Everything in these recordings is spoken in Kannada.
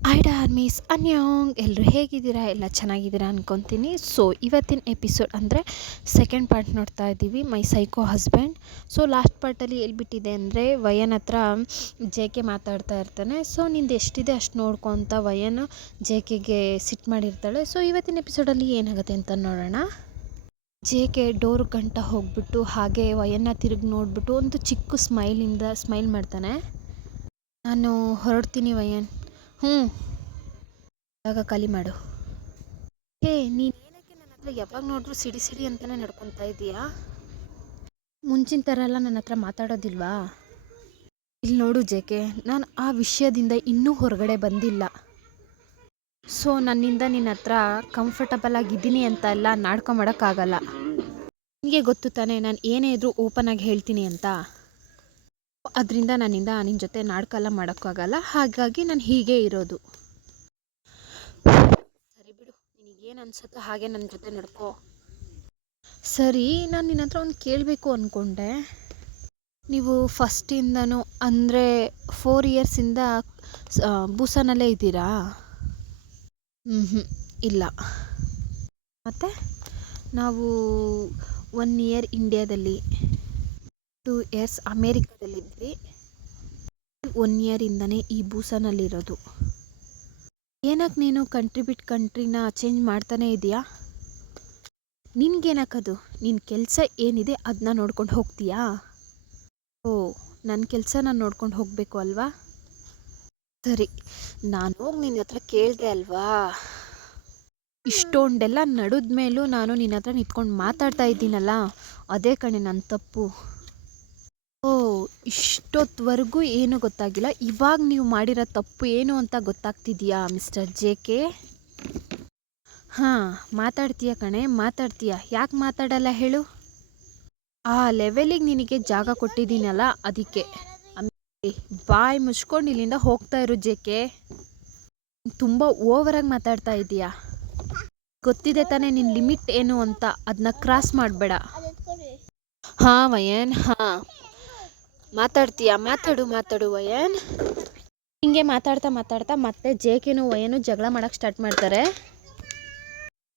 ಐಡ ಆರ್ಮೀಸ್ ಅನ್ಯೋಂಗ್ ಎಲ್ಲರೂ ಹೇಗಿದ್ದೀರಾ? ಎಲ್ಲ ಚೆನ್ನಾಗಿದ್ದೀರಾ ಅನ್ಕೊತೀನಿ. ಸೊ ಇವತ್ತಿನ ಎಪಿಸೋಡ್ ಅಂದರೆ ಸೆಕೆಂಡ್ ಪಾರ್ಟ್ ನೋಡ್ತಾ ಇದ್ದೀವಿ, ಮೈ ಸೈಕೋ ಹಸ್ಬೆಂಡ್. ಸೊ ಲಾಸ್ಟ್ ಪಾರ್ಟಲ್ಲಿ ಹೇಳ್ಬಿಟ್ಟಿದೆ ಅಂದರೆ ವಯನ್ ಹತ್ರ ಜೆ ಕೆ ಮಾತಾಡ್ತಾ ಇರ್ತಾನೆ. ಸೊ ನಿಂದು ಎಷ್ಟಿದೆ ಅಷ್ಟು ನೋಡ್ಕೊ ಅಂತ ವಯನ್ ಜೆ ಕೆಗೆ ಸಿಟ್ಟು ಮಾಡಿರ್ತಾಳೆ. ಸೊ ಇವತ್ತಿನ ಎಪಿಸೋಡಲ್ಲಿ ಏನಾಗುತ್ತೆ ಅಂತ ನೋಡೋಣ. ಜೆ ಕೆ ಡೋರ್ ಗಂಟ ಹೋಗ್ಬಿಟ್ಟು ಹಾಗೆ ವಯನ್ನ ತಿರುಗಿ ನೋಡಿಬಿಟ್ಟು ಒಂದು ಚಿಕ್ಕ ಸ್ಮೈಲ್ ಮಾಡ್ತಾನೆ. ನಾನು ಹೊರಡ್ತೀನಿ ವಯನ್. ಜಾಗ ಖಾಲಿ ಮಾಡು. ಹೇ, ನೀನು ಏನಕ್ಕೆ ನನ್ನ ಹತ್ರ ಯಾವಾಗ ನೋಡ್ರು ಸಿಡಿ ಸಿಡಿ ಅಂತಲೇ ನಡ್ಕೊತಾ ಇದೀಯಾ? ಮುಂಚಿನ ಥರ ಎಲ್ಲ ನನ್ನ ಹತ್ರ ಮಾತಾಡೋದಿಲ್ವಾ? ಇಲ್ಲಿ ನೋಡು ಜೆ ಕೆ, ನಾನು ಆ ವಿಷಯದಿಂದ ಇನ್ನೂ ಹೊರಗಡೆ ಬಂದಿಲ್ಲ. ಸೊ ನನ್ನಿಂದ ನಿನ್ನ ಹತ್ರ ಕಂಫರ್ಟಬಲ್ ಆಗಿದ್ದೀನಿ ಅಂತ ಎಲ್ಲ ನಾಟಕ ಮಾಡೋಕ್ಕಾಗಲ್ಲ. ನಿನಗೆ ಗೊತ್ತು ತಾನೇ ನಾನು ಏನೇ ಇದ್ರೂ ಓಪನ್ ಆಗಿ ಹೇಳ್ತೀನಿ ಅಂತ. ಅದರಿಂದ ನನ್ನಿಂದ ನಿನ್ನ ಜೊತೆ ನಾಟಕ ಎಲ್ಲ ಮಾಡೋಕ್ಕಾಗಲ್ಲ. ಹಾಗಾಗಿ ನಾನು ಹೀಗೆ ಇರೋದು. ಸರಿ ಬಿಡು, ನಿನಗೇನು ಅನ್ಸುತ್ತೋ ಹಾಗೆ ನನ್ನ ಜೊತೆ ನಡ್ಕೋ. ಸರಿ, ನಾನು ನಿನ್ನ ಹತ್ರ ಒಂದು ಕೇಳಬೇಕು ಅಂದ್ಕೊಂಡೆ. ನೀವು ಫಸ್ಟಿಂದನೂ ಅಂದರೆ 4 ಇಯರ್ಸಿಂದ ಬೂಸಾನಲ್ಲೇ ಇದ್ದೀರಾ? ಇಲ್ಲ. ಮತ್ತು ನಾವು 1 ಇಯರ್ ಇಂಡಿಯಾದಲ್ಲಿ, 2 ಇಯರ್ಸ್ ಅಮೇರಿಕಾದಲ್ಲಿದ್ವಿ. 1 ಇಯರಿಂದನೇ ಈ ಬೂಸಾನಲ್ಲಿರೋದು. ಏನಕ್ಕೆ ನೀನು ಕಂಟ್ರಿ ಬಿಟ್ಟು ಕಂಟ್ರಿನ ಚೇಂಜ್ ಮಾಡ್ತಾನೇ ಇದೆಯಾ? ನಿನ್ಗೇನಕ್ಕದು? ನಿನ್ನ ಕೆಲಸ ಏನಿದೆ ಅದನ್ನ ನೋಡ್ಕೊಂಡು ಹೋಗ್ತೀಯಾ? ಓ, ನನ್ನ ಕೆಲಸ ನಾನು ನೋಡ್ಕೊಂಡು ಹೋಗಬೇಕು ಅಲ್ವಾ? ಸರಿ, ನಾನು ಹೋಗಿ ನಿನ್ನ ಹತ್ರ ಕೇಳಿದೆ ಅಲ್ವಾ? ಇಷ್ಟೊಂದೆಲ್ಲ ನಡೆದ ಮೇಲೂ ನಾನು ನಿನ್ನ ಹತ್ರ ನಿಂತ್ಕೊಂಡು ಮಾತಾಡ್ತಾ ಇದ್ದೀನಲ್ಲ, ಅದೇ ಕಣೆ ನನ್ನ ತಪ್ಪು. ಓ, ಇಷ್ಟೊತ್ತವರೆಗೂ ಏನೂ ಗೊತ್ತಾಗಿಲ್ಲ. ಇವಾಗ ನೀವು ಮಾಡಿರೋ ತಪ್ಪು ಏನು ಅಂತ ಗೊತ್ತಾಗ್ತಿದೆಯಾ ಮಿಸ್ಟರ್ ಜೆ ಕೆ? ಹಾಂ, ಮಾತಾಡ್ತೀಯ ಕಣೆ, ಮಾತಾಡ್ತೀಯ. ಯಾಕೆ ಮಾತಾಡಲ್ಲ ಹೇಳು? ಆ ಲೆವೆಲಿಗೆ ನಿನಗೆ ಜಾಗ ಕೊಟ್ಟಿದ್ದೀನಲ್ಲ ಅದಕ್ಕೆ. ಬಾಯ್ ಮುಚ್ಕೊಂಡು ಇಲ್ಲಿಂದ ಹೋಗ್ತಾ ಇರು ಜೆ ಕೆ. ತುಂಬ ಓವರಾಗಿ ಮಾತಾಡ್ತಾ ಇದೀಯಾ. ಗೊತ್ತಿದೆ ತಾನೇ ನಿನ್ನ ಲಿಮಿಟ್ ಏನು ಅಂತ, ಅದನ್ನ ಕ್ರಾಸ್ ಮಾಡಬೇಡ. ಹಾಂ ವಯನ್, ಹಾಂ ಮಾತಾಡ್ತೀಯಾ? ಮಾತಾಡು ವಯನ್. ಹಿಂಗೆ ಮಾತಾಡ್ತಾ ಮತ್ತೆ ಜೆ ಕೆನೂ ವಯನು ಜಗಳ ಮಾಡೋಕ್ಕೆ ಸ್ಟಾರ್ಟ್ ಮಾಡ್ತಾರೆ.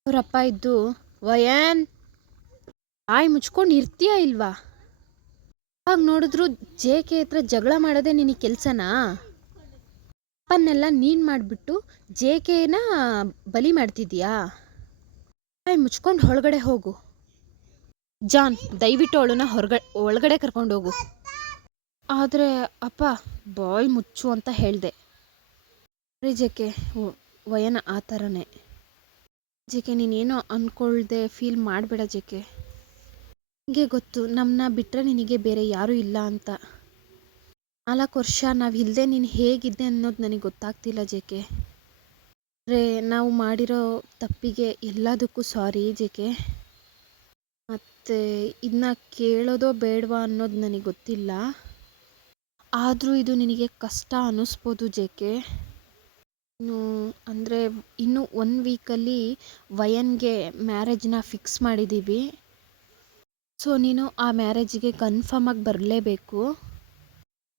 ಅವರಪ್ಪ ಇದ್ದು, ವಯನ್ ಬಾಯಿ ಮುಚ್ಕೊಂಡು ಇರ್ತೀಯಾ ಇಲ್ವಾ? ಆಗ ನೋಡಿದ್ರು ಜೆ ಕೆ ಹತ್ರ ಜಗಳ ಮಾಡೋದೇ ನಿನಗೆ ಕೆಲಸನಾ? ಅಪ್ಪನ್ನೆಲ್ಲ ನೀನು ಮಾಡಿಬಿಟ್ಟು ಜೆ ಕೆನ ಬಲಿ ಮಾಡ್ತಿದ್ಯಾ? ಬಾಯಿ ಮುಚ್ಕೊಂಡು ಹೊರಗಡೆ ಹೋಗು. ಜಾನ್, ದಯವಿಟ್ಟು ಅವಳನ್ನ ಒಳಗಡೆ ಕರ್ಕೊಂಡು ಹೋಗು. ಆದರೆ ಅಪ್ಪ, ಬಾಯ್ ಮುಚ್ಚು ಅಂತ ಹೇಳಿದೆ. ಸರಿ ಜೆ ಕೆ, ವಯನ ಆ ಥರನೇ. ಜೆ ಕೆ, ನೀನೇನೋ ಅಂದ್ಕೊಳ್ದೆ ಫೀಲ್ ಮಾಡಬೇಡ ಜೆ ಕೆ. ನಿನಗೆ ಗೊತ್ತು, ನಮ್ಮನ್ನ ಬಿಟ್ಟರೆ ನಿನಗೆ ಬೇರೆ ಯಾರೂ ಇಲ್ಲ ಅಂತ. 4 ವರ್ಷ ನಾವು ಇಲ್ಲದೆ ನೀನು ಹೇಗಿದ್ದೆ ಅನ್ನೋದು ನನಗೆ ಗೊತ್ತಾಗ್ತಿಲ್ಲ ಜೆ ಕೆ. ಅಂದರೆ ನಾವು ಮಾಡಿರೋ ತಪ್ಪಿಗೆ ಎಲ್ಲದಕ್ಕೂ ಸಾರಿ ಜೆ ಕೆ. ಮತ್ತು ಇದನ್ನ ಕೇಳೋದೋ ಬೇಡವಾ ಅನ್ನೋದು ನನಗೆ ಗೊತ್ತಿಲ್ಲ. ಆದರೂ ಇದು ನಿನಗೆ ಕಷ್ಟ ಅನ್ನಿಸ್ಬೋದು ಜೆ ಕೆ. ಅಂದರೆ ಇನ್ನು 1 ವೀಕಲ್ಲಿ ವಯನ್ಗೆ ಮ್ಯಾರೇಜ್ನ ಫಿಕ್ಸ್ ಮಾಡಿದ್ದೀವಿ. ಸೊ ನೀನು ಆ ಮ್ಯಾರೇಜಿಗೆ ಕನ್ಫರ್ಮಾಗಿ ಬರಲೇಬೇಕು.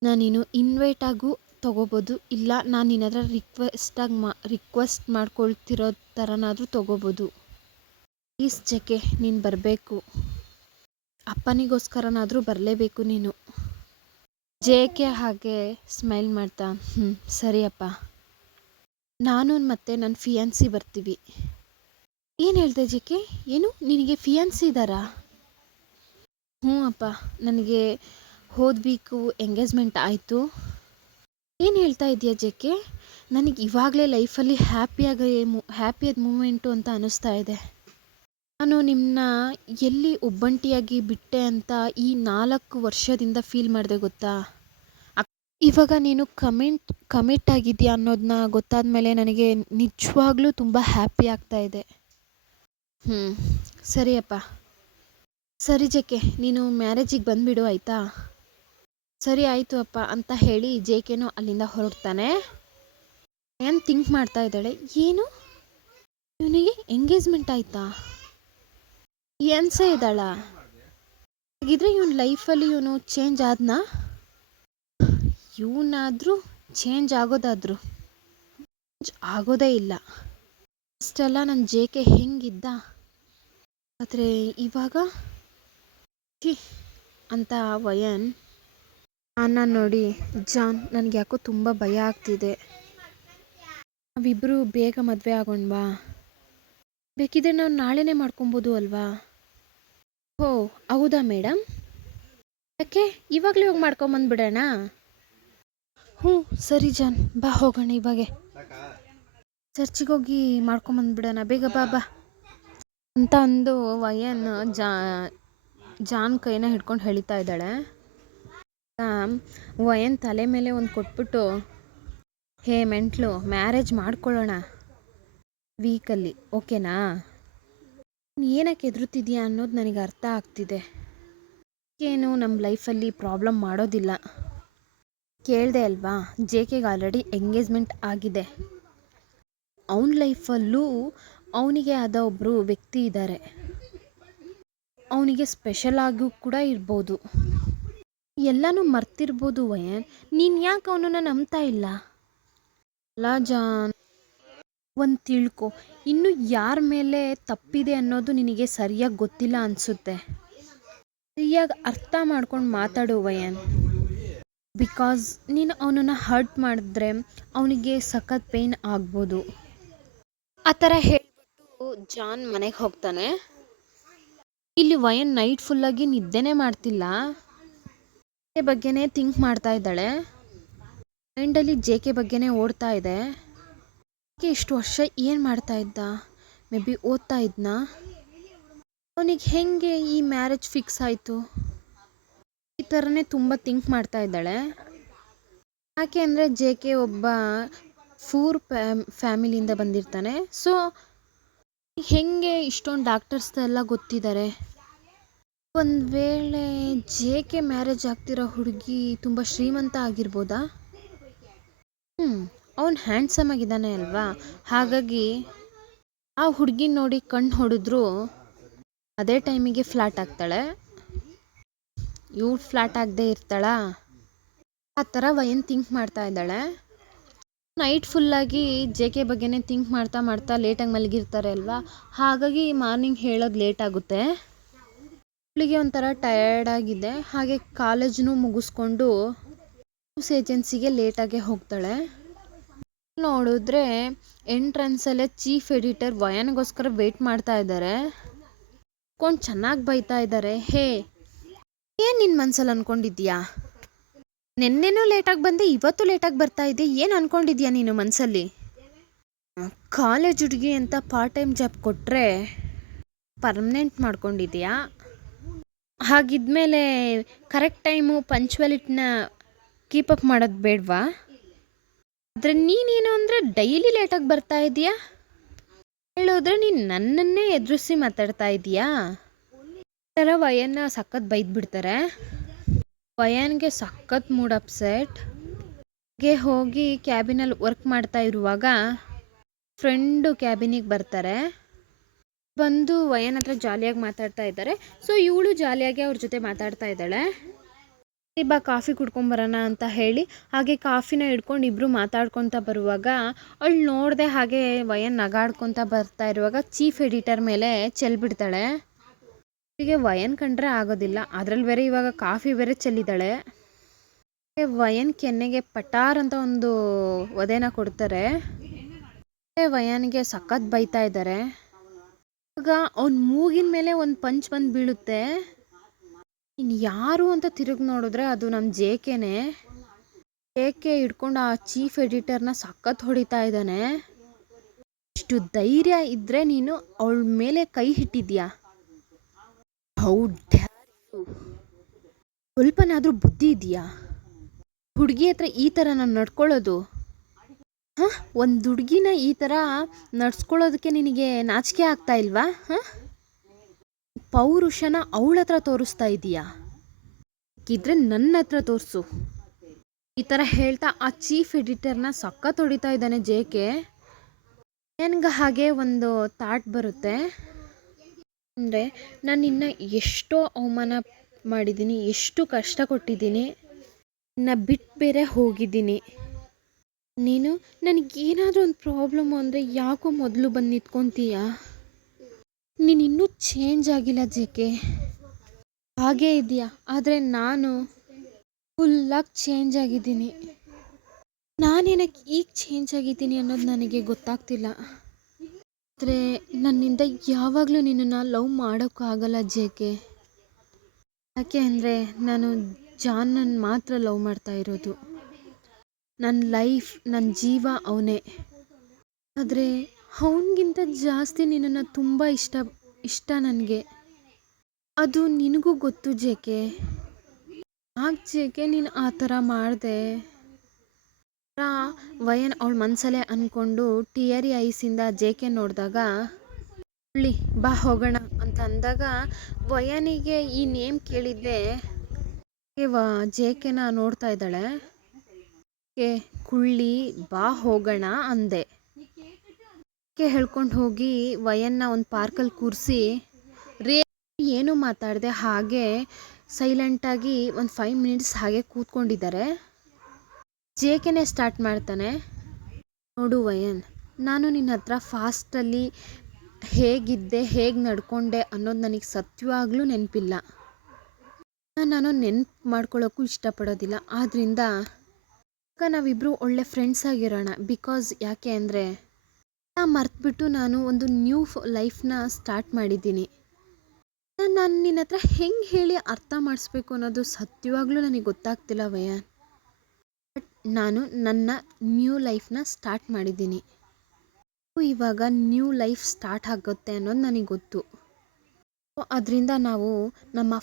ನೀನು ಇನ್ವೈಟ್ ಆಗು ತೊಗೋಬೋದು, ಇಲ್ಲ ನಾನು ನಿನ್ನ ಹತ್ರ ರಿಕ್ವೆಸ್ಟ್ ಮಾಡ್ಕೊಳ್ತಿರೋ ಥರನಾದರೂ ತೊಗೋಬೋದು. ಪ್ಲೀಸ್ ಜೆ ಕೆ, ನೀನು ಬರಬೇಕು. ಅಪ್ಪನಿಗೋಸ್ಕರನಾದರೂ ಬರಲೇಬೇಕು ನೀನು. ಜೆ ಕೆ ಹಾಗೆ ಸ್ಮೈಲ್ ಮಾಡ್ತಾ, ಸರಿ ಅಪ್ಪ. ನಾನು ಮತ್ತು ನನ್ನ ಫಿಯಾನ್ಸಿ ಬರ್ತೀವಿ. ಏನು ಹೇಳ್ದೆ ಜೆ ಕೆ? ಏನು, ನಿನಗೆ ಫಿಯಾನ್ಸಿ ಇದ್ದಾರಾ? ಹ್ಞೂ ಅಪ್ಪ, ನನಗೆ ಹೋದ ವೀಕು ಎಂಗೇಜ್ಮೆಂಟ್ ಆಯಿತು. ಏನು ಹೇಳ್ತಾ ಇದೆಯಾ ಜೆ ಕೆ? ನನಗೆ ಇವಾಗಲೇ ಲೈಫಲ್ಲಿ ಹ್ಯಾಪಿಯಾದ ಮೂಮೆಂಟು ಅಂತ ಅನ್ನಿಸ್ತಾ ಇದೆ. ನಾನು ನಿಮ್ಮನ್ನ ಎಲ್ಲಿ ಒಬ್ಬಂಟಿಯಾಗಿ ಬಿಟ್ಟೆ ಅಂತ ಈ 4 ವರ್ಷದಿಂದ ಫೀಲ್ ಮಾಡಿದೆ ಗೊತ್ತಾ? ಇವಾಗ ನೀನು ಕಮಿಟ್ ಆಗಿದೆಯಾ ಅನ್ನೋದನ್ನ ಗೊತ್ತಾದ ಮೇಲೆ ನನಗೆ ನಿಜವಾಗ್ಲೂ ತುಂಬ ಹ್ಯಾಪಿ ಆಗ್ತಾ ಇದೆ. ಸರಿ ಅಪ್ಪ. ಸರಿ ಜೆ ಕೆ, ನೀನು ಮ್ಯಾರೇಜಿಗೆ ಬಂದುಬಿಡು ಆಯಿತಾ? ಸರಿ ಆಯಿತು ಅಪ್ಪ ಅಂತ ಹೇಳಿ ಜೆ ಕೆನೂ ಅಲ್ಲಿಂದ ಹೊರಡ್ತಾನೆ. ಏನು ಥಿಂಕ್ ಮಾಡ್ತಾ ಇದ್ದಾಳೆ, ಏನು ಇವನಿಗೆ ಎಂಗೇಜ್ಮೆಂಟ್ ಆಯಿತಾ? ಏನ್ಸೇ ಇದ್ದಾಳ? ಹಾಗಿದ್ರೆ ಇವನ ಲೈಫಲ್ಲಿ ಇವನು ಚೇಂಜ್ ಆದ್ನಾ? ಇವನಾದರೂ ಚೇಂಜ್ ಆಗೋದಾದ್ರು ಆಗೋದೇ ಇಲ್ಲ. ಅಷ್ಟೆಲ್ಲ ನನ್ನ ಜೆ ಕೆ ಹೆಂಗಿದ್ದ, ಆದರೆ ಇವಾಗ ಛೀ ಅಂತ ವಯನ್ ಅನ್ನ ನೋಡಿ, ಜಾನ್ ನನಗೆ ಯಾಕೋ ತುಂಬ ಭಯ ಆಗ್ತಿದೆ, ನಾವಿಬ್ಬರು ಬೇಗ ಮದುವೆ ಆಗೋಣವಾ, ಬೇಕಿದ್ರೆ ನಾವು ನಾಳೆನೇ ಮಾಡ್ಕೊಬೋದು ಅಲ್ವಾ? ಓ ಹೌದಾ ಮೇಡಮ್, ಯಾಕೆ ಇವಾಗಲೇ ಹೋಗಿ ಮಾಡ್ಕೊಂಬಂದ್ಬಿಡೋಣ? ಹ್ಞೂ ಸರಿ ಜಾನ್, ಬಾ ಹೋಗೋಣ ಇವಾಗೆ, ಚರ್ಚಿಗೆ ಹೋಗಿ ಮಾಡ್ಕೊಂಬಂದ್ಬಿಡೋಣ, ಬೇಗ ಬಾ ಬಾ ಅಂತ ಅಂದು ವಯನ್ ಜಾನ್ ಕೈನ ಹಿಡ್ಕೊಂಡು ಹೇಳ್ತಾ ಇದ್ದಾಳೆ. ವಯನ್ ತಲೆ ಮೇಲೆ ಒಂದು ಕೊಟ್ಬಿಟ್ಟು, ಹೇ ಮೆಂಟ್ಲು, ಮ್ಯಾರೇಜ್ ಮಾಡ್ಕೊಳ್ಳೋಣ ವೀಕಲ್ಲಿ, ಓಕೆನಾ? ಏನಕ್ಕೆ ಎದುರುತ್ತಿದ್ಯಾ ಅನ್ನೋದು ನನಗೆ ಅರ್ಥ ಆಗ್ತಿದೆ. ಏನು ನಮ್ಮ ಲೈಫಲ್ಲಿ ಪ್ರಾಬ್ಲಮ್ ಮಾಡೋದಿಲ್ಲ. ಕೇಳಿದೆ ಅಲ್ವಾ, ಜೆ ಕೆಗೆ ಆಲ್ರೆಡಿ ಎಂಗೇಜ್ಮೆಂಟ್ ಆಗಿದೆ. ಅವನ ಲೈಫಲ್ಲೂ ಅವನಿಗೆ ಆದ ಒಬ್ಬರು ವ್ಯಕ್ತಿ ಇದ್ದಾರೆ, ಅವನಿಗೆ ಸ್ಪೆಷಲ್ ಆಗೂ ಕೂಡ ಇರ್ಬೋದು. ಎಲ್ಲನೂ ಮರ್ತಿರ್ಬೋದು ವಯನ್, ನೀನು ಯಾಕೆ ಅವನನ್ನು ನಂಬ್ತಾ ಇಲ್ಲ? ಅಲ್ಲ ಜಾನ್, ಒಂದು ತಿಳ್ಕೊ, ಇನ್ನು ಯಾರ ಮೇಲೆ ತಪ್ಪಿದೆ ಅನ್ನೋದು ನಿನಗೆ ಸರಿಯಾಗಿ ಗೊತ್ತಿಲ್ಲ ಅನಿಸುತ್ತೆ. ಸರಿಯಾಗಿ ಅರ್ಥ ಮಾಡ್ಕೊಂಡು ಮಾತಾಡು ವಯನ್, ಬಿಕಾಸ್ ನೀನು ಅವನನ್ನು ಹರ್ಟ್ ಮಾಡಿದ್ರೆ ಅವನಿಗೆ ಸಖತ್ ಪೇಯ್ನ್ ಆಗ್ಬೋದು. ಆ ಥರ ಹೇಳಿಬಿಟ್ಟು ಜಾನ್ ಮನೆಗೆ ಹೋಗ್ತಾನೆ. ಇಲ್ಲಿ ವಯನ್ ನೈಟ್ ಫುಲ್ಲಾಗಿ ನಿದ್ದೆನೇ ಮಾಡ್ತಿಲ್ಲ, ಜೆ ಕೆ ಬಗ್ಗೆನೇ ಥಿಂಕ್ ಮಾಡ್ತಾ ಇದ್ದಾಳೆ. ಮೈಂಡಲ್ಲಿ ಜೆ ಕೆ ಬಗ್ಗೆನೇ ಓಡ್ತಾ ಇದೆ. ಇಷ್ಟು ವರ್ಷ ಏನು ಮಾಡ್ತಾ ಇದ್ದ? ಮೇ ಬಿ ಓದ್ತಾ ಇದ್ನಾ? ಅವನಿಗೆ ಹೇಗೆ ಈ ಮ್ಯಾರೇಜ್ ಫಿಕ್ಸ್ ಆಯಿತು? ಈ ಥರನೇ ತುಂಬ ಥಿಂಕ್ ಮಾಡ್ತಾ ಇದ್ದಾಳೆ. ಯಾಕೆ ಅಂದರೆ ಜೆ ಕೆ ಒಬ್ಬ ಫೂರ್ ಫ್ಯಾಮಿಲಿಯಿಂದ ಬಂದಿರ್ತಾನೆ. ಸೊ ಹೇಗೆ ಇಷ್ಟೊಂದು ಡಾಕ್ಟರ್ಸ್ದೆಲ್ಲ ಗೊತ್ತಿದ್ದಾರೆ. ಒಂದು ವೇಳೆ ಜೆ ಕೆ ಮ್ಯಾರೇಜ್ ಆಗ್ತಿರೋ ಹುಡುಗಿ ತುಂಬ ಶ್ರೀಮಂತ ಆಗಿರ್ಬೋದಾ? ಅವನು ಹ್ಯಾಂಡ್ಸಮ್ ಆಗಿದ್ದಾನೆ ಅಲ್ವಾ, ಹಾಗಾಗಿ ಆ ಹುಡುಗಿ ನೋಡಿ ಕಣ್ಣು ಹೊಡೆದ್ರು ಅದೇ ಟೈಮಿಗೆ ಫ್ಲಾಟ್ ಆಗ್ತಾಳೆ. ಇವಳು ಫ್ಲಾಟ್ ಆಗದೆ ಇರ್ತಾಳಾ? ಆ ಥರ ವಯನ್ ಥಿಂಕ್ ಮಾಡ್ತಾ ಇದ್ದಾಳೆ. ನೈಟ್ ಫುಲ್ಲಾಗಿ ಜೆ ಕೆ ಬಗ್ಗೆನೇ ಥಿಂಕ್ ಮಾಡ್ತಾ ಮಾಡ್ತಾ ಲೇಟಾಗಿ ಮಲಗಿರ್ತಾರೆ ಅಲ್ವಾ, ಹಾಗಾಗಿ ಮಾರ್ನಿಂಗ್ ಹೇಳೋದು ಲೇಟ್ ಆಗುತ್ತೆ. ಅವಳಿಗೆ ಒಂಥರ ಟಯರ್ಡ್ ಆಗಿದೆ. ಹಾಗೆ ಕಾಲೇಜ್ನೂ ಮುಗಿಸ್ಕೊಂಡು ನ್ಯೂಸ್ ಏಜೆನ್ಸಿಗೆ ಲೇಟಾಗೆ ಹೋಗ್ತಾಳೆ. ನೋಡಿದ್ರೆ ಎಂಟ್ರೆನ್ಸಲ್ಲೇ ಚೀಫ್ ಎಡಿಟರ್ ವಯನ್ಗೋಸ್ಕರ ವೆಯ್ಟ್ ಮಾಡ್ತಾ ಇದ್ದಾರೆ. ಕೊಂಡು ಚೆನ್ನಾಗಿ ಬೈತಾ ಇದ್ದಾರೆ. ಹೇ, ಏನು ನಿನ್ನ ಮನಸ್ಸಲ್ಲಿ ಅಂದ್ಕೊಂಡಿದ್ಯಾ? ನೆನ್ನೆನೂ ಲೇಟಾಗಿ ಬಂದೆ, ಇವತ್ತು ಲೇಟಾಗಿ ಬರ್ತಾ ಇದ್ದೆ, ಏನು ಅಂದ್ಕೊಂಡಿದ್ಯಾ ನೀನು ಮನಸ್ಸಲ್ಲಿ? ಕಾಲೇಜ್ ಹುಡುಗಿ ಅಂತ ಪಾರ್ಟ್ ಟೈಮ್ ಜಾಬ್ ಕೊಟ್ಟರೆ ಪರ್ಮನೆಂಟ್ ಮಾಡ್ಕೊಂಡಿದ್ಯಾ? ಹಾಗಿದ್ಮೇಲೆ ಕರೆಕ್ಟ್ ಟೈಮು ಪಂಚುವಾಲಿಟಿನ ಕೀಪಪ್ ಮಾಡೋದು ಬೇಡವಾ? ಆದರೆ ನೀನೇನು ಅಂದರೆ ಡೈಲಿ ಲೇಟಾಗಿ ಬರ್ತಾ ಇದೆಯಾ? ಹೇಳಿದ್ರೆ ನೀನು ನನ್ನನ್ನೇ ಎದುರಿಸಿ ಮಾತಾಡ್ತಾ ಇದೀಯಾ? ಈ ಥರ ವಯನ್ನ ಸಖತ್ ಬೈದ್ಬಿಡ್ತಾರೆ. ವಯನ್ಗೆ ಸಖತ್ ಮೂಡ್ ಅಪ್ಸೆಟ್. ಹೋಗಿ ಕ್ಯಾಬಿನಲ್ಲಿ ವರ್ಕ್ ಮಾಡ್ತಾ ಇರುವಾಗ ಫ್ರೆಂಡು ಕ್ಯಾಬಿನಿಗೆ ಬರ್ತಾರೆ. ಬಂದು ವಯನ್ ಹತ್ರ ಜಾಲಿಯಾಗಿ ಮಾತಾಡ್ತಾ ಇದ್ದಾರೆ. ಸೊ ಇವಳು ಜಾಲಿಯಾಗಿ ಅವ್ರ ಜೊತೆ ಮಾತಾಡ್ತಾ ಇದ್ದಾಳೆ. ಬಾ ಕಾಫಿ ಕುಡ್ಕೊಂಬರೋಣ ಅಂತ ಹೇಳಿ ಹಾಗೆ ಕಾಫಿನ ಹಿಡ್ಕೊಂಡು ಇಬ್ಬರು ಮಾತಾಡ್ಕೊತ ಬರುವಾಗ ಅವಳು ನೋಡಿದೆ, ಹಾಗೆ ವಯನ್ ನಗಾಡ್ಕೊತ ಬರ್ತಾ ಇರುವಾಗ ಚೀಫ್ ಎಡಿಟರ್ ಮೇಲೆ ಚೆಲ್ಬಿಡ್ತಾಳೆ. ಹೀಗೆ ವಯನ್ ಕಂಡ್ರೆ ಆಗೋದಿಲ್ಲ, ಅದರಲ್ಲಿ ಬೇರೆ ಇವಾಗ ಕಾಫಿ ಬೇರೆ ಚೆಲ್ಲಿದ್ದಾಳೆ. ವಯನ್ ಕೆನ್ನೆಗೆ ಪಟಾರ್ ಅಂತ ಒಂದು ಒದೆನ ಕೊಡ್ತಾರೆ. ವಯನ್ಗೆ ಸಖತ್ ಬೈತಾ ಇದ್ದಾರೆ. ಇವಾಗ ಅವ್ನ ಮೂಗಿನ ಮೇಲೆ ಒಂದು ಪಂಚ್ ಬಂದು ಬೀಳುತ್ತೆ. ಇನ್ನು ಯಾರು ಅಂತ ತಿರುಗಿ ನೋಡಿದ್ರೆ ಅದು ನಮ್ಮ ಜೆ ಕೆನೇ. ಜೆ ಕೆ ಹಿಡ್ಕೊಂಡು ಆ ಚೀಫ್ ಎಡಿಟರ್ನ ಸಖತ್ ಹೊಡಿತಾ ಇದ್ದಾನೆ. ಇಷ್ಟು ಧೈರ್ಯ ಇದ್ದರೆ ನೀನು ಅವಳ ಮೇಲೆ ಕೈ ಇಟ್ಟಿದ್ಯಾ? ಸ್ವಲ್ಪನಾದರೂ ಬುದ್ಧಿ ಇದೆಯಾ? ಹುಡುಗಿ ಹತ್ರ ಈ ಥರ ನಾನು ನಡ್ಕೊಳ್ಳೋದು? ಹಾಂ, ಒಂದು ಹುಡುಗಿನ ಈ ಥರ ನಡ್ಸ್ಕೊಳ್ಳೋದಕ್ಕೆ ನಿನಗೆ ನಾಚಿಕೆ ಆಗ್ತಾ ಇಲ್ವಾ? ಪೌರುಷನ ಅವಳ ಹತ್ರ ತೋರಿಸ್ತಾ ಇದೀಯಾ? ಇದ್ರೆ ನನ್ನ ಹತ್ರ ತೋರಿಸು. ಈ ಥರ ಹೇಳ್ತಾ ಆ ಚೀಫ್ ಎಡಿಟರ್ನ ಸಖತ್ ಹೊಡಿತಾ ಇದ್ದಾನೆ ಜೆ ಕೆ. ನನಗೆ ಹಾಗೆ ಒಂದು ಥಾಟ್ ಬರುತ್ತೆ, ಅಂದರೆ ನಾನು ನಿನ್ನ ಎಷ್ಟೋ ಅವಮಾನ ಮಾಡಿದ್ದೀನಿ, ಎಷ್ಟು ಕಷ್ಟ ಕೊಟ್ಟಿದ್ದೀನಿ, ನಿನ್ನ ಬಿಟ್ಟು ಬೇರೆ ಹೋಗಿದ್ದೀನಿ. ನೀನು ನನಗೇನಾದರೂ ಒಂದು ಪ್ರಾಬ್ಲಮ್ಮು ಅಂದರೆ ಯಾಕೋ ಮೊದಲು ಬಂದು ನಿಂತ್ಕೊತೀಯ? ನೀನು ಇನ್ನೂ ಚೇಂಜ್ ಆಗಿಲ್ಲ ಜೆ.ಕೆ. ಹಾಗೇ ಇದೆಯಾ. ಆದರೆ ನಾನು ಫುಲ್ಲಾಗಿ ಚೇಂಜ್ ಆಗಿದ್ದೀನಿ. ನಾನೇನಕ್ಕೆ ಈಗ ಚೇಂಜ್ ಆಗಿದ್ದೀನಿ ಅನ್ನೋದು ನನಗೆ ಗೊತ್ತಾಗ್ತಿಲ್ಲ. ಆದರೆ ನನ್ನಿಂದ ಯಾವಾಗಲೂ ನಿನ್ನನ್ನು ಲವ್ ಮಾಡೋಕ್ಕಾಗಲ್ಲ ಜೆ.ಕೆ. ಯಾಕೆ ಅಂದರೆ ನಾನು ಜಾನನ್ನು ಮಾತ್ರ ಲವ್ ಮಾಡ್ತಾ ಇರೋದು. ನನ್ನ ಲೈಫ್, ನನ್ನ ಜೀವ ಅವನೇ. ಆದರೆ ಅವನಿಗಿಂತ ಜಾಸ್ತಿ ನಿನ್ನನ್ನು ತುಂಬ ಇಷ್ಟ ನನಗೆ. ಅದು ನಿನಗೂ ಗೊತ್ತು ಜೆ.ಕೆ. ಯಾಕೆ ಜೆ.ಕೆ ನೀನು ಆ ಥರ ಮಾಡಿದೆ? ವಯನ್ ಅವಳ ಮನಸಲ್ಲೇ ಅಂದ್ಕೊಂಡು ಟಿಯರಿ ಐಸಿಂದ ಜೆ.ಕೆ ನೋಡಿದಾಗ ಕುಳ್ಳಿ ಬಾ ಹೋಗೋಣ ಅಂತ ಅಂದಾಗ ವಯನಿಗೆ ಈ ನೇಮ್ ಕೇಳಿದ್ದೆ ಜೆ.ಕೆನ ನೋಡ್ತಾ ಇದ್ದಾಳೆ. ಕುಳ್ಳಿ ಬಾ ಹೋಗೋಣ ಅಂದೆ. ಹೇಳ್ಕೊಂಡು ಹೋಗಿ ವಯನ್ನ ಒಂದು ಪಾರ್ಕಲ್ಲಿ ಕೂರಿಸಿ ಏನು ಮಾತಾಡದೆ ಹಾಗೆ ಸೈಲೆಂಟಾಗಿ ಒಂದು 5 ಮಿನಿಟ್ಸ್ ಹಾಗೆ ಕೂತ್ಕೊಂಡಿದ್ದಾರೆ. ಜೆ.ಕೆನೇ ಸ್ಟಾರ್ಟ್ ಮಾಡ್ತಾನೆ. ನೋಡು ವಯನ್, ನಾನು ನಿನ್ನ ಹತ್ರ ಫಾಸ್ಟಲ್ಲಿ ಹೇಗಿದ್ದೆ, ಹೇಗೆ ನಡ್ಕೊಂಡೆ ಅನ್ನೋದು ನನಗೆ ಸತ್ಯವಾಗ್ಲೂ ನೆನಪಿಲ್ಲ. ನಾನು ನೆನಪು ಮಾಡ್ಕೊಳ್ಳೋಕ್ಕೂ ಇಷ್ಟಪಡೋದಿಲ್ಲ. ಆದ್ದರಿಂದ ನಾವಿಬ್ಬರು ಒಳ್ಳೆ ಫ್ರೆಂಡ್ಸ್ ಆಗಿರೋಣ. ಬಿಕಾಸ್ ಯಾಕೆ ಅಂದರೆ ಮರೆತುಬಿಟ್ಟು ನಾನು ಒಂದು ನ್ಯೂ ಲೈಫ್ನ ಸ್ಟಾರ್ಟ್ ಮಾಡಿದ್ದೀನಿ. ನಾನು ನಿನ್ನ ಹತ್ರ ಹೆಂಗೆ ಹೇಳಿ ಅರ್ಥ ಮಾಡಿಸ್ಬೇಕು ಅನ್ನೋದು ಸತ್ಯವಾಗ್ಲೂ ನನಗೆ ಗೊತ್ತಾಗ್ತಿಲ್ಲ ವಯನ್. ಬಟ್ ನಾನು ನನ್ನ ನ್ಯೂ ಲೈಫ್ನ ಸ್ಟಾರ್ಟ್ ಮಾಡಿದ್ದೀನಿ. ಇವಾಗ ನ್ಯೂ ಲೈಫ್ ಸ್ಟಾರ್ಟ್ ಆಗುತ್ತೆ ಅನ್ನೋದು ನನಗೆ ಗೊತ್ತು. ಅದರಿಂದ ನಾವು ನಮ್ಮ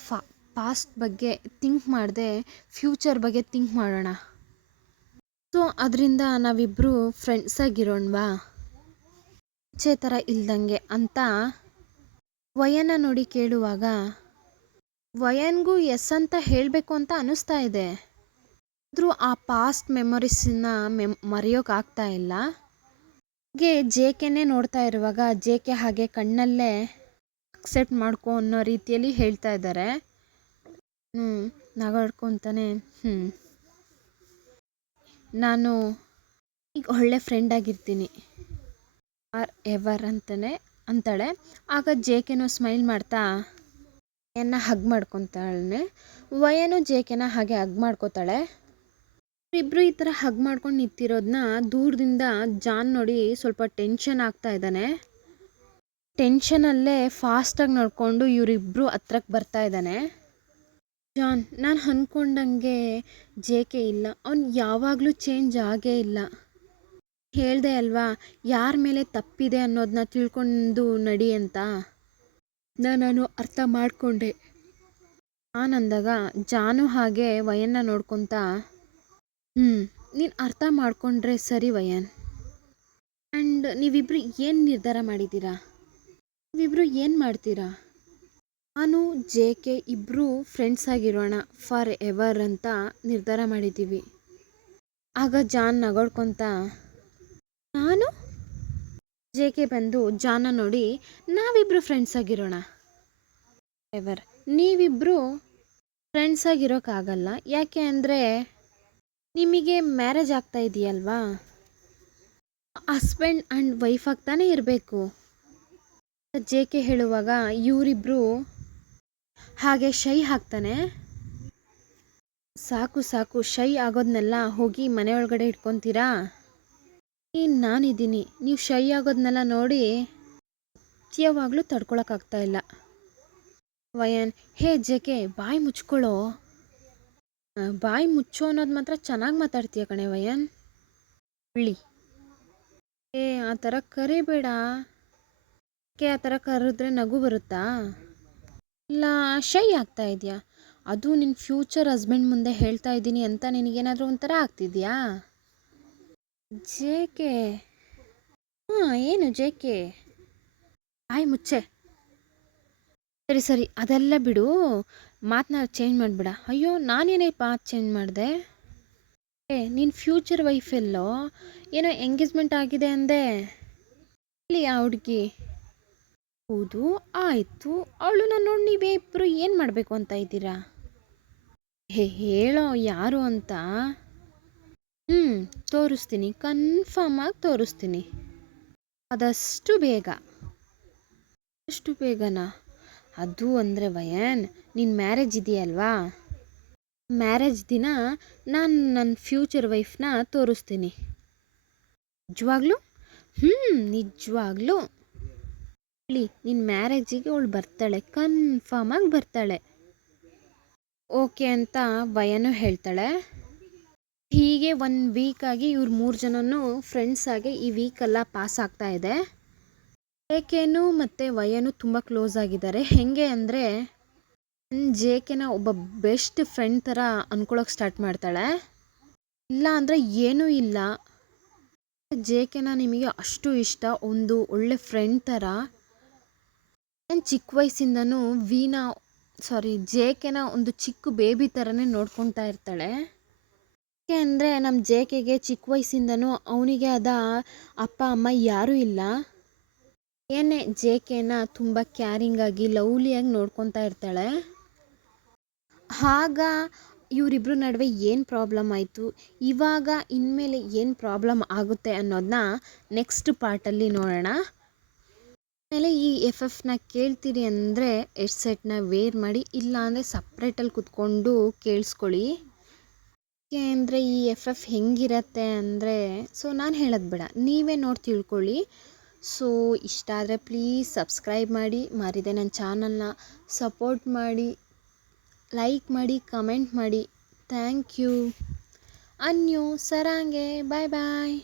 ಪಾಸ್ಟ್ ಬಗ್ಗೆ ಥಿಂಕ್ ಮಾಡದೆ ಫ್ಯೂಚರ್ ಬಗ್ಗೆ ಥಿಂಕ್ ಮಾಡೋಣ. ಸೊ ಅದರಿಂದ ನಾವಿಬ್ಬರು ಫ್ರೆಂಡ್ಸ್ ಆಗಿರೋಣವಾ, ಮುಂಚೆ ಥರ ಇಲ್ದಂಗೆ ಅಂತ ವಯನ್ನ ನೋಡಿ ಕೇಳುವಾಗ ವಯನ್ಗೂ ಎಸ್ ಅಂತ ಹೇಳಬೇಕು ಅಂತ ಅನ್ನಿಸ್ತಾ ಇದೆ. ಆದರೂ ಆ ಪಾಸ್ಟ್ ಮೆಮೊರೀಸನ್ನ ಮರೆಯೋಕ್ಕಾಗ್ತಾ ಇಲ್ಲ. ಹಾಗೆ ಜೆ.ಕೆನೇ ನೋಡ್ತಾ ಇರುವಾಗ ಜೆ.ಕೆ ಹಾಗೆ ಕಣ್ಣಲ್ಲೇ ಅಕ್ಸೆಪ್ಟ್ ಮಾಡ್ಕೊ ಅನ್ನೋ ರೀತಿಯಲ್ಲಿ ಹೇಳ್ತಾ ಇದ್ದಾರೆ. ನಗಾಡ್ಕೊತಾನೆ ನಾನು ಈಗ ಒಳ್ಳೆ ಫ್ರೆಂಡ್ ಆಗಿರ್ತೀನಿ ಆರ್ ಎವರ್ ಅಂತಾಳೆ. ಆಗ ಜೆ.ಕೆನೂ ಸ್ಮೈಲ್ ಮಾಡ್ತಾ ವಯನ್ನ ಹಗ್ ಮಾಡ್ಕೊತಾಳೆ. ವಯನು ಜೆ.ಕೆನ ಹಾಗೆ ಹಗ್ ಮಾಡ್ಕೋತಾಳೆ. ಇಬ್ಬರು ಈ ಥರ ಹಗ್ ಮಾಡ್ಕೊಂಡು ನಿಂತಿರೋದನ್ನ ದೂರದಿಂದ ಜಾನ್ ನೋಡಿ ಸ್ವಲ್ಪ ಟೆನ್ಷನ್ ಆಗ್ತಾ ಇದ್ದಾನೆ. ಟೆನ್ಷನಲ್ಲೇ ಫಾಸ್ಟಾಗಿ ನಡ್ಕೊಂಡು ಇವರಿಬ್ಬರು ಹತ್ರಕ್ಕೆ ಬರ್ತಾ ಇದ್ದಾನೆ. ಜಾನ್, ನಾನು ಅಂದ್ಕೊಂಡಂಗೆ ಜೆ.ಕೆ ಇಲ್ಲ. ಅವ್ನು ಯಾವಾಗಲೂ ಚೇಂಜ್ ಆಗೇ ಇಲ್ಲ. ಹೇಳ್ದೆ ಅಲ್ವಾ ಯಾರ ಮೇಲೆ ತಪ್ಪಿದೆ ಅನ್ನೋದನ್ನ ತಿಳ್ಕೊಂಡು ನಡಿ ಅಂತ. ನಾನು ಅರ್ಥ ಮಾಡಿಕೊಂಡೆ. ನಾನಂದಾಗ ಜಾನು ಹಾಗೆ ವಯನ್ನ ನೋಡ್ಕೊತ ನೀನು ಅರ್ಥ ಮಾಡಿಕೊಂಡ್ರೆ ಸರಿ ವಯನ್. ಆ್ಯಂಡ್ ನೀವಿಬ್ಬರು ಏನು ನಿರ್ಧಾರ ಮಾಡಿದ್ದೀರಾ? ನೀವಿಬ್ಬರು ಏನು ಮಾಡ್ತೀರಾ? ನಾನು ಜೆ.ಕೆ ಇಬ್ಬರು ಫ್ರೆಂಡ್ಸ್ ಆಗಿರೋಣ ಫಾರ್ ಎವರ್ ಅಂತ ನಿರ್ಧಾರ ಮಾಡಿದ್ದೀವಿ. ಆಗ ಜಾನ್ ನಗಾಡ್ಕೊತ ನಾನು ಜೆ.ಕೆ ಬಂದು ಜಾನ ನೋಡಿ ನಾವಿಬ್ಬರು ಫ್ರೆಂಡ್ಸ್ ಆಗಿರೋಣ ಎವರ್. ನೀವಿಬ್ಬರು ಫ್ರೆಂಡ್ಸ್ ಆಗಿರೋಕ್ಕಾಗಲ್ಲ. ಯಾಕೆ ಅಂದರೆ ನಿಮಗೆ ಮ್ಯಾರೇಜ್ ಆಗ್ತಾ ಇದೆಯಲ್ವಾ, ಹಸ್ಬೆಂಡ್ ಆ್ಯಂಡ್ ವೈಫ್ ಆಗ್ತಾನೆ ಇರಬೇಕು. ಜೆ.ಕೆ ಹೇಳುವಾಗ ಇವರಿಬ್ಬರು ಹಾಗೆ ಶೈ ಹಾಕ್ತಾನೆ. ಸಾಕು ಶೈ ಆಗೋದನ್ನೆಲ್ಲ ಹೋಗಿ ಮನೆಯೊಳಗಡೆ ಇಟ್ಕೊತೀರಾ? ನಾನಿದ್ದೀನಿ, ನೀವು ಶೈ ಆಗೋದನ್ನೆಲ್ಲ ನೋಡಿ ಸತ್ಯವಾಗ್ಲೂ ತಡ್ಕೊಳಕ್ಕಾಗ್ತಾ ಇಲ್ಲ. ವಯನ್, ಹೇ ಜೆ.ಕೆ ಬಾಯಿ ಮುಚ್ಕೊಳ್ಳೋ. ಬಾಯಿ ಮುಚ್ಚೋ ಅನ್ನೋದು ಮಾತ್ರ ಚೆನ್ನಾಗಿ ಮಾತಾಡ್ತೀಯ ಕಣೆ ವಯನ್. ಹುಳ್ಳಿ ಆ ಥರ ಕರಿಬೇಡ. ಆ ಥರ ಕರೆದ್ರೆ ನಗು ಬರುತ್ತಾ? ಇಲ್ಲ ಶೈ ಆಗ್ತಾ ಇದೆಯಾ? ಅದು ನಿನ್ನ ಫ್ಯೂಚರ್ ಹಸ್ಬೆಂಡ್ ಮುಂದೆ ಹೇಳ್ತಾ ಇದ್ದೀನಿ ಅಂತ ನಿನಗೇನಾದರೂ ಒಂಥರ ಆಗ್ತಿದೆಯಾ? ಜೆ.ಕೆ ಏನು ಜೆ.ಕೆ ಬಾಯಿ ಮುಚ್ಚೆ. ಸರಿ ಅದೆಲ್ಲ ಬಿಡು, ಮಾತನ್ನ ಚೇಂಜ್ ಮಾಡಿಬಿಡ. ಅಯ್ಯೋ ನಾನೇನೇ ಮಾತು ಚೇಂಜ್ ಮಾಡಿದೆ? ನಿನ್ನ ಫ್ಯೂಚರ್ ವೈಫ್ ಎಲ್ಲೋ ಏನೋ ಎಂಗೇಜ್ಮೆಂಟ್ ಆಗಿದೆ ಅಂದೆ. ಇಲ್ಲಿ ಆ ಹುಡುಗಿ? ಹೌದು ಆಯಿತು. ಅವಳನ್ನ ನೋಡಿ ನೀವಿಬ್ಬರು ಏನು ಮಾಡಬೇಕು ಅಂತ ಇದ್ದೀರಾ? ಹೇಳೋ ಯಾರು ಅಂತ. ಹ್ಞೂ, ತೋರಿಸ್ತೀನಿ, ಕನ್ಫರ್ಮಾಗಿ ತೋರಿಸ್ತೀನಿ. ಆದಷ್ಟು ಬೇಗ. ಎಷ್ಟು ಬೇಗನಾ? ಅದು ಅಂದರೆ ವಯನ್, ನಿನ್ನ ಮ್ಯಾರೇಜ್ ಇದೆಯಲ್ವಾ, ಮ್ಯಾರೇಜ್ ದಿನ ನಾನು ನನ್ನ ಫ್ಯೂಚರ್ ವೈಫ್ನ ತೋರಿಸ್ತೀನಿ. ನಿಜವಾಗ್ಲೂ? ನಿಜವಾಗ್ಲೂ. ಹೇಳಿ, ನಿನ್ನ ಮ್ಯಾರೇಜಿಗೆ ಅವಳು ಬರ್ತಾಳೆ, ಕನ್ಫರ್ಮಾಗಿ ಬರ್ತಾಳೆ. ಓಕೆ ಅಂತ ವಯನು ಹೇಳ್ತಾಳೆ. ಹೀಗೆ 1 ವೀಕಾಗಿ ಇವ್ರು 3 ಜನನೂ ಫ್ರೆಂಡ್ಸ್ ಆಗಿ ಈ ವೀಕೆಲ್ಲ ಪಾಸ್ ಆಗ್ತಾ ಇದೆ. ಜೇಕೆನು ಮತ್ತು ವಯನು ತುಂಬ ಕ್ಲೋಸ್ ಆಗಿದ್ದಾರೆ. ಹೆಂಗೆ ಅಂದರೆ ಜೇಕೆನ ಒಬ್ಬ ಬೆಸ್ಟ್ ಫ್ರೆಂಡ್ ಥರ ಅಂದ್ಕೊಳಕ್ಕೆ ಸ್ಟಾರ್ಟ್ ಮಾಡ್ತಾಳೆ. ಇಲ್ಲ ಅಂದರೆ ಏನೂ ಇಲ್ಲ, ಜೇಕೆನ ನಿಮಗೆ ಅಷ್ಟು ಇಷ್ಟ, ಒಂದು ಒಳ್ಳೆ ಫ್ರೆಂಡ್ ಥರ. ಏನು ಚಿಕ್ಕ ವಯಸ್ಸಿಂದನೂ ಜೇಕೆನ ಒಂದು ಚಿಕ್ಕ ಬೇಬಿ ಥರನೇ ನೋಡ್ಕೊತಾ ಇರ್ತಾಳೆ. ಯಾಕೆ ಅಂದರೆ ನಮ್ಮ ಜೇಕೆಗೆ ಚಿಕ್ಕ ವಯಸ್ಸಿಂದನೂ ಅವನಿಗೆ ಆದ ಅಪ್ಪ ಅಮ್ಮ ಯಾರೂ ಇಲ್ಲ. ಏನೇ ಜೇಕೆನ ತುಂಬ ಕ್ಯಾರಿಂಗಾಗಿ ಲವ್ಲಿಯಾಗಿ ನೋಡ್ಕೊತಾ ಇರ್ತಾಳೆ. ಆಗ ಇವರಿಬ್ಬರ ನಡುವೆ ಏನು ಪ್ರಾಬ್ಲಮ್ ಆಯಿತು, ಇವಾಗ ಇನ್ಮೇಲೆ ಏನು ಪ್ರಾಬ್ಲಮ್ ಆಗುತ್ತೆ ಅನ್ನೋದನ್ನ ನೆಕ್ಸ್ಟ್ ಪಾರ್ಟಲ್ಲಿ ನೋಡೋಣ. ಆಮೇಲೆ ಈ FFನ ಕೇಳ್ತೀರಿ ಅಂದರೆ ಹೆಡ್ಸೆಟ್ನ ವೇರ್ ಮಾಡಿ, ಇಲ್ಲ ಅಂದರೆ ಸಪ್ರೇಟಲ್ಲಿ ಕುತ್ಕೊಂಡು ಕೇಳಿಸ್ಕೊಳ್ಳಿ. ಯಾಕೆ ಅಂದರೆ ಈ FF ಹೆಂಗಿರತ್ತೆ ಅಂದರೆ, ನಾನು ಹೇಳೋದು ಬೇಡ, ನೀವೇ ನೋಡಿ ತಿಳ್ಕೊಳ್ಳಿ. ಇಷ್ಟ ಆದರೆ ಪ್ಲೀಸ್ ಸಬ್ಸ್ಕ್ರೈಬ್ ಮಾಡಿ, ಮರಿದೆ ನನ್ನ ಚಾನಲ್ನ ಸಪೋರ್ಟ್ ಮಾಡಿ, ಲೈಕ್ ಮಾಡಿ, ಕಮೆಂಟ್ ಮಾಡಿ. Thank you. ಅನ್ಯು ಸರಾಂಗೆ, ಬಾಯ್ ಬಾಯ್.